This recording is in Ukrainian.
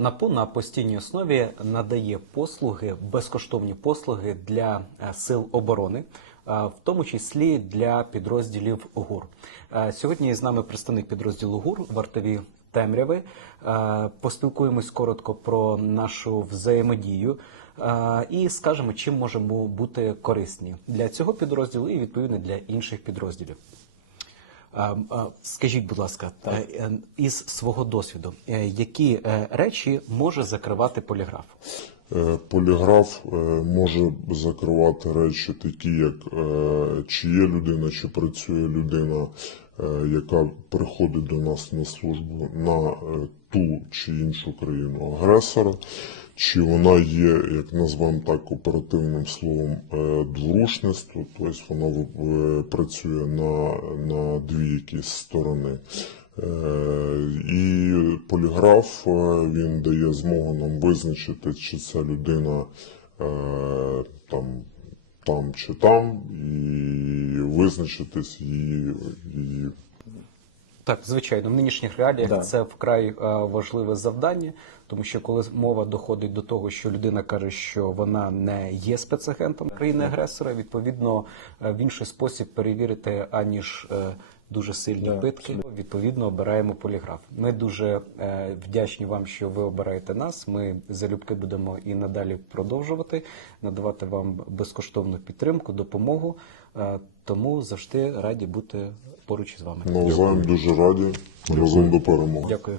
НАПУ на постійній основі надає послуги, безкоштовні послуги для е, сил оборони, е, в тому числі для підрозділів ГУР. Е, Сьогодні з нами представник підрозділу ГУР вартові темряви. Поспілкуємось коротко про нашу взаємодію і скажемо, чим можемо бути корисні для цього підрозділу і відповідно для інших підрозділів. Скажіть, будь ласка, е, е, із свого досвіду, е, які речі може закривати поліграф? Поліграф може закривати речі, такі як чи є людина, чи працює людина, яка приходить до нас на службу на ту чи іншу країну агресора, чи вона є, як назвемо так оперативним словом, е, дворушництво, тобто вона е, працює на, на дві якісь сторони. Е, І поліграф він дає змогу нам визначити, чи ця людина там, там чи там, і визначитись її, її Так, звичайно, в нинішніх реаліях Да. це вкрай е, важливе завдання, тому що коли мова доходить до того, що людина каже, що вона не є спецагентом країни-агресора, відповідно е, в інший спосіб перевірити аніж е, дуже сильні yeah, питки. Відповідно, обираємо поліграф. Ми дуже е, вдячні вам, що ви обираєте нас. Ми залюбки будемо і надалі продовжувати надавати вам безкоштовну підтримку, допомогу. Е, тому завжди раді бути поруч із вами. навзаєм дуже раді разом до перемоги. Дякую.